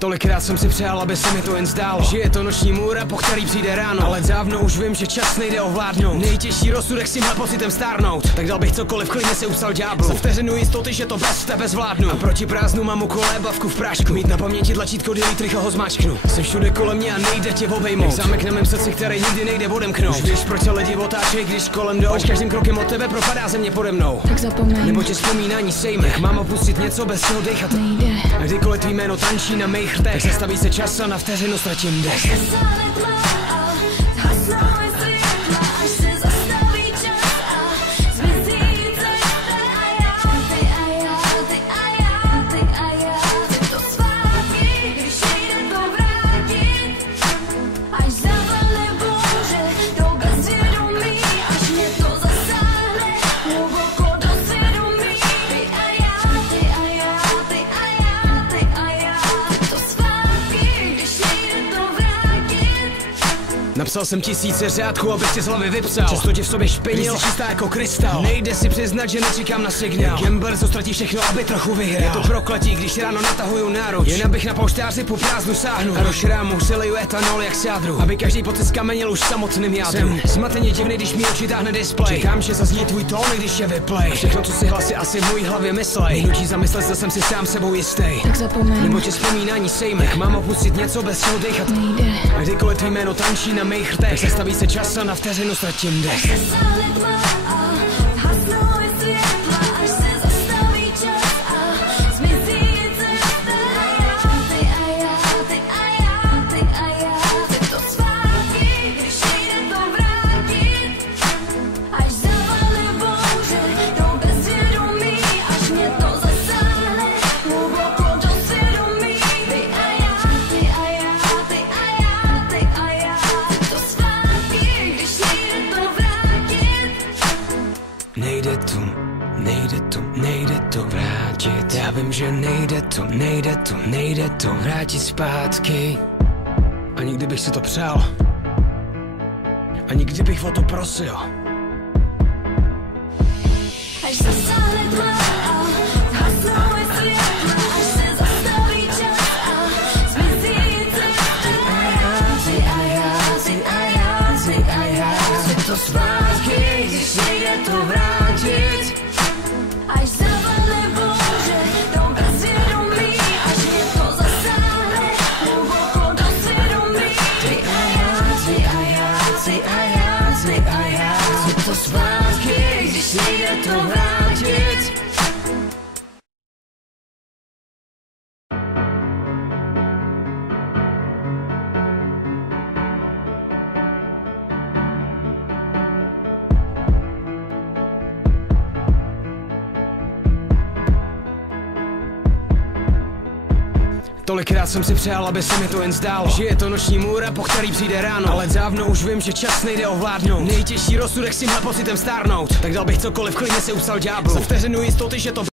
Tolikrát jsem si přál, aby se mi to jen zdálo, že je to noční můra, po který přijde ráno. Ale dávno už vím, že čas nejde ovládnout. Nejtěžší rozsudek s tímhle pocitem stárnout. Tak dal bych cokoliv, klidně se upsal ďáblu. Za vteřinu jistoty, že to bez tebe zvládnu. A proti prázdnu mám kolébavku v prášku. Mít na paměti tlačítko delete, rychle ho zmáčknu. Jsem všude kolem mě a nejde tě obejmout. Jak zámek na mém srdci, který nikdy nejde odemknout. Už víš, proč se lidi otáčej, když kolem jdou. Až každým krokem od tebe propadá země pode mnou. Tak zapomeň, nebo tě vzpomínání sejme. Jak mám opustit něco, bez čeho dechat nejde. A kdykoliv tvý jméno tančí na mých rtech, tak zastaví se čas a na vteřinu ztratím dech. Napsal jsem tisíce řádků, abych tě z hlavy vypsal. Často tě v sobě špinil, jsi čistá jako krystal. Nejde si přiznat, že nečekám na signál. Gambler, co ztratí všechno, aby trochu vyhrál. Je to prokletí, když ráno natahuju náruč. Jen abych na polštáři po prázdnu sáhnu. A do šrámu si leju etanol jak sádru. Aby každý pocit skamenil už samotným jádru. Jsem zmateně divný, když mi oči táhne display. Čekám, že zazní tvůj tón, když je vyplay. Všechno, co si hlasy asi v mojí hlavě myslej. Nutí zamyslet, zda jsem si sám sebou jistý. Tak zapomeň, nebo tě vzpomínání sejme. Jak mám opustit něco, bez čeho dechat nejde. A kdykoliv tvý jméno tančí na mých rtech, tak zastaví se čas a na vteřinu ztratím dech. Nejde to vrátit. Já vím, že nejde to vrátit zpátky. Ani kdybych si to přál, ani kdybych o to prosil. Až zasáhne tma a hasnou je světla, až se zastaví čas a zmizí cesta. A já chci to zpátky, když nejde to vrátit. Až zapadne bouře do bezvědomí, až mě to zasáhne hluboko do svědomí. Ty a já chci to zpátky, když nejde to vrátit. Tolikrát jsem si přál, aby se mi to jen zdálo, že je to noční můra, po který přijde ráno. Ale dávno už vím, že čas nejde ovládnout. Nejtěžší rozsudek s tímhle pocitem stárnout. Tak dal bych cokoliv, klidně se upsal ďáblu. Za vteřinu jistoty, že to